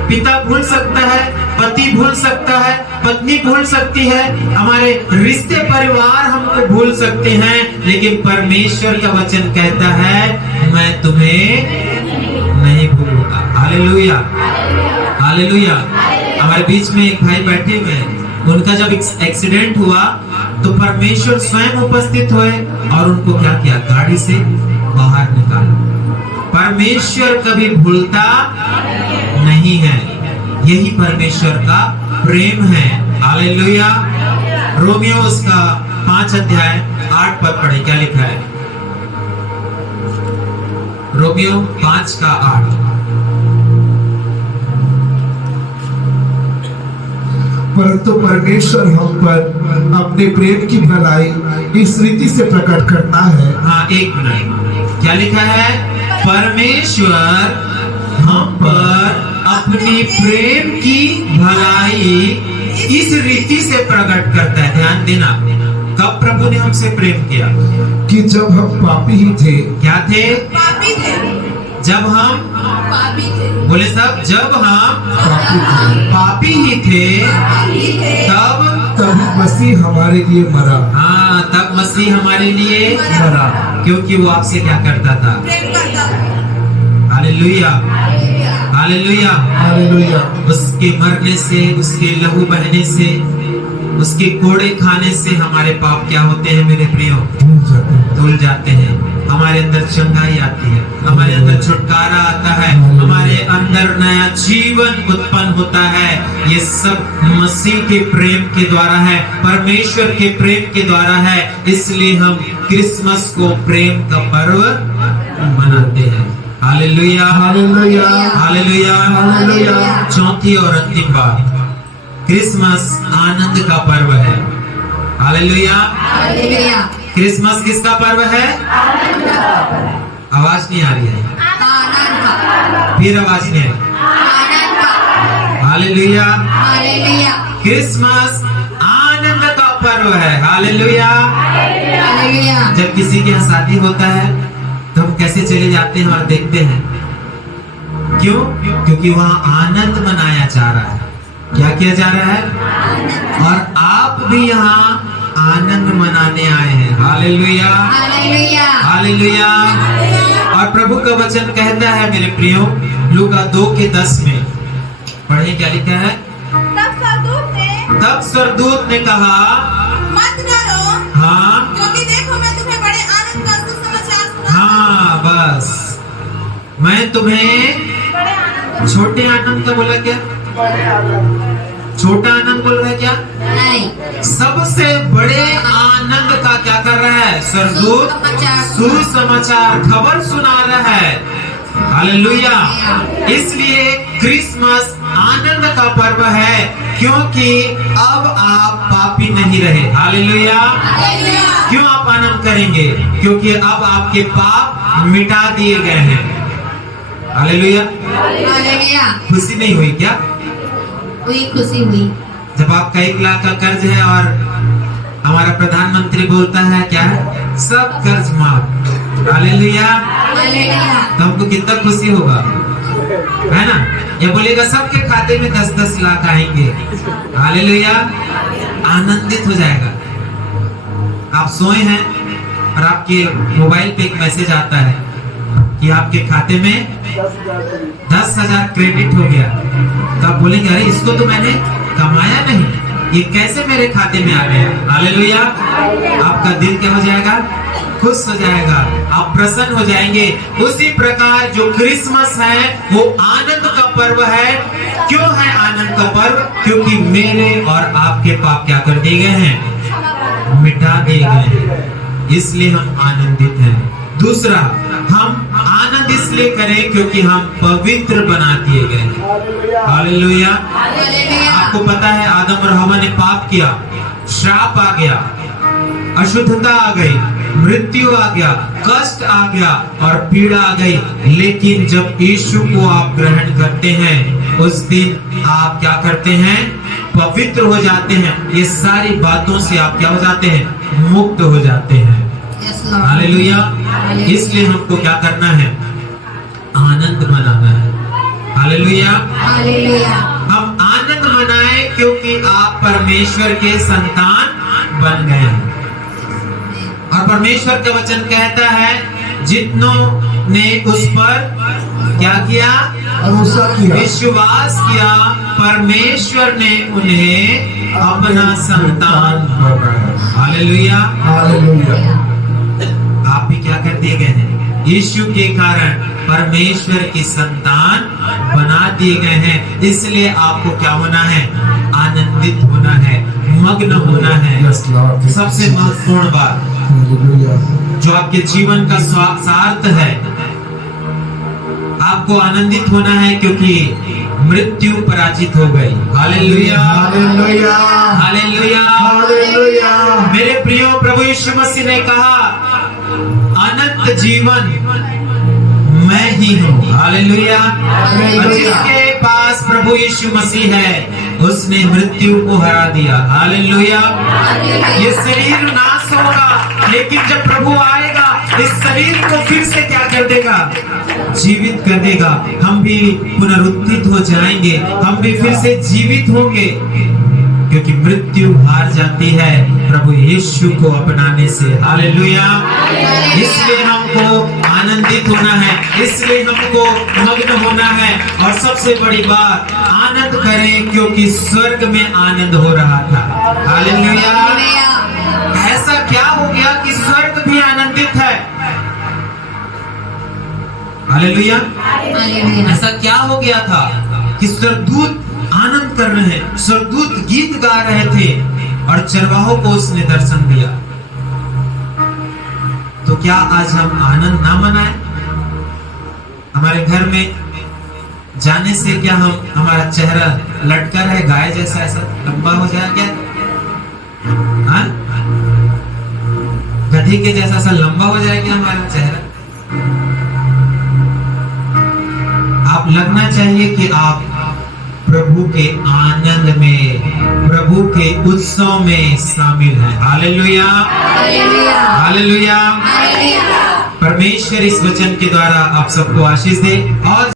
पिता भूल सकता है, पति भूल सकता है, पत्नी भूल सकती है, हमारे रिश्ते परिवार हमको भूल सकते हैं, लेकिन परमेश्वर का वचन कहता है, मैं तुम्हें नहीं भूलूंगा। Hallelujah, hallelujah. हमारे बीच में एक भाई बैठे हुए हैं, उनका जब एक्सीडेंट हुआ तो परमेश्वर स्वयं उपस्थित हुए और उनको क्या किया? गाड़ी से बाहर निकाला। परमेश्वर कभी भूलता नहीं है, यही परमेश्वर का प्रेम है। हालेलुया। रोमियो उसका 5 अध्याय 8 पद पढ़े, क्या लिखा है? रोमियो 5 का 8। परंतु परमेश्वर हम पर अपने प्रेम की भलाई इस रीति से प्रकट करता है। हाँ, एक मिनट, क्या लिखा है? परमेश्वर हम पर अपनी प्रेम की भलाई इस रीति से प्रकट करता है। ध्यान देना, कब प्रभु ने हमसे प्रेम किया? कि जब हम पापी ही थे। क्या थे? पापी थे। जब हम पापी थे। बोले सब, जब हम पापी ही थे, तब मसीह हमारे लिए मरा। हाँ, तब मसीह हमारे लिए मरा, क्योंकि वो आपसे क्या करता था? प्रेम करता था। Hallelujah, hallelujah. हालेलुया। उसके मरने से, उसके लहू बहने से, उसके कोड़े खाने से हमारे पाप क्या होते हैं मेरे प्रियो? धुल जाते हैं। हमारे अंदर चंगाई आती है, हमारे अंदर छुटकारा आता है, हमारे अंदर नया जीवन उत्पन्न होता है। ये सब मसीह के प्रेम के द्वारा है, परमेश्वर के प्रेम के द्वारा है। इसलिए हम क्रिसमस को प्रेम का पर्व मनाते हैं। Hallelujah, hallelujah. Hallelujah, hallelujah. चौथी और अंतिम बात, क्रिसमस आनंद का पर्व है। हालेलुया। हालेलुया। क्रिसमस किसका पर्व है? आवाज नहीं आ रही है, आनंद का। फिर आवाज नहीं आई। आनंद का। हालेलुया। हालेलुया। क्रिसमस आनंद का पर्व है। हालेलुया। हालेलुया। जब किसी के यहाँ शादी होता है तो हम कैसे चले जाते हैं और देखते हैं? क्यों? क्योंकि वहाँ आनंद मनाया जा रहा है। क्या किया जा रहा है? और आप भी यहाँ आनंद मनाने आए हैं। Hallelujah, hallelujah. हालेलुया। और प्रभु का वचन कहता है मेरे प्रियो, लूका 2:10 में पढ़िए, क्या लिखा है? तब स्वर्गदूत ने कहा, मत डरो, हाँ क्योंकि देखो मैं तुम्हें बड़े आनंद का सुसमाचार सुनाता हूँ। हाँ, बस मैं तुम्हें छोटे आनंद का बोला क्या? छोटा आनंद बोल रहा है क्या? नहीं। सबसे बड़े आनंद का क्या कर रहा है? स्वर्गदूत सुसमाचार खबर सुना रहा है। हालेलुया। इसलिए क्रिसमस आनंद का पर्व है, क्योंकि अब आप पापी नहीं रहे। हालेलुया। क्यों आप आनंद करेंगे? क्योंकि अब आपके पाप मिटा दिए गए हैं। हालेलुया। हालेलुया। खुशी नहीं हुई क्या हुई? खुशी हुई। जब आपका 1 लाख का कर्ज है और हमारा प्रधानमंत्री बोलता है क्या है? सब कर्ज माफ। हालेलुया। हालेलुया। तो हमको कितना खुशी होगा, है ना? ये बोलेगा सबके खाते में 10-10 लाख आएंगे। हालेलुया। आनंदित हो जाएगा। आप सोए हैं और आपके मोबाइल पे एक मैसेज आता है कि आपके खाते में 10,000 क्रेडिट हो गया। तो आप बोलेंगे अरे इसको तो मैंने कमाया नहीं, ये कैसे मेरे खाते में आ गया? हालेलुया। आपका दिल क्या हो जाएगा? खुश हो जाएगा, आप प्रसन्न हो जाएंगे। उसी प्रकार जो क्रिसमस है वो आनंद का पर्व है। क्यों है आनंद का पर्व? क्योंकि मेरे और आपके पाप क्या कर दिए गए हैं? मिटा दिए गए हैं। इसलिए हम आनंदित हैं। दूसरा, हम आनंद इसलिए करें क्योंकि हम पवित्र बना दिए गए हैं। हालेलुया। आपको पता है आदम और हवा ने पाप किया, श्राप आ गया, अशुद्धता आ गई, मृत्यु आ गया, कष्ट आ गया और पीड़ा आ गई। लेकिन जब यीशु को आप ग्रहण करते हैं, उस दिन आप क्या करते हैं? पवित्र हो जाते हैं। ये सारी बातों से आप क्या हो जाते हैं? मुक्त हो जाते हैं। हालेलुया। इसलिए हमको क्या करना है? आनंद मनाना है। हालेलुया। हालेलुया। हम आनंद मनाएं क्योंकि आप परमेश्वर के संतान बन गए हैं। और परमेश्वर का वचन कहता है, जितनों ने उस पर क्या किया? भरोसा किया, विश्वास किया, परमेश्वर ने उन्हें अपना संतान बनाया। हालेलुया। हालेलुया। आप भी क्या कर दिए गए हैं? यीशु के कारण परमेश्वर की संतान बना दिए गए हैं। इसलिए आपको क्या होना है? आनंदित होना है, मग्न होना है। सबसे महत्वपूर्ण बात जो आपके जीवन का स्वार्थ है, आपको आनंदित होना है क्योंकि मृत्यु पराजित हो गई। हालेलुया। हालेलुया। हालेलुया। हालेलुया। मेरे प्रियो, प्रभु यीशु मसीह ने कहा अनंत जीवन मैं ही हूँ। हालेलुया। और जिसके पास प्रभु यीशु मसीह है उसने मृत्यु को हरा दिया। हालेलुया। ये शरीर नाश होगा, लेकिन जब प्रभु आएगा इस शरीर को फिर से क्या कर देगा? जीवित कर देगा। हम भी पुनरुत्थित हो जाएंगे, हम भी फिर से जीवित होंगे, क्योंकि मृत्यु हार जाती है प्रभु यीशु को अपनाने से। हालेलुया। इसलिए हमको आनंदित होना है, इसलिए हमको मग्न होना है। और सब सबसे बड़ी बात, आनंद करें क्योंकि स्वर्ग में आनंद हो रहा था। हालेलुया। ऐसा क्या हो गया कि स्वर्ग भी आनंदित है? हालेलुया। ऐसा क्या हो गया था कि स्वर्गदूत आनंद कर रहे हैं, स्वर्गदूत गीत गा रहे थे और चरवाहों को उसने दर्शन दिया। तो क्या आज हम आनंद ना मनाएं? हमारे घर में जाने से क्या हमारा चेहरा लटका रहे गाय जैसा, ऐसा लंबा हो जाए क्या? हाँ? गधी के जैसा ऐसा लंबा हो जाए क्या हमारा चेहरा? आप लगना चाहिए कि आप प्रभु के आनंद में, प्रभु के उत्सव में शामिल हैं। Hallelujah, hallelujah. परमेश्वर इस वचन के द्वारा आप सबको आशीष दे और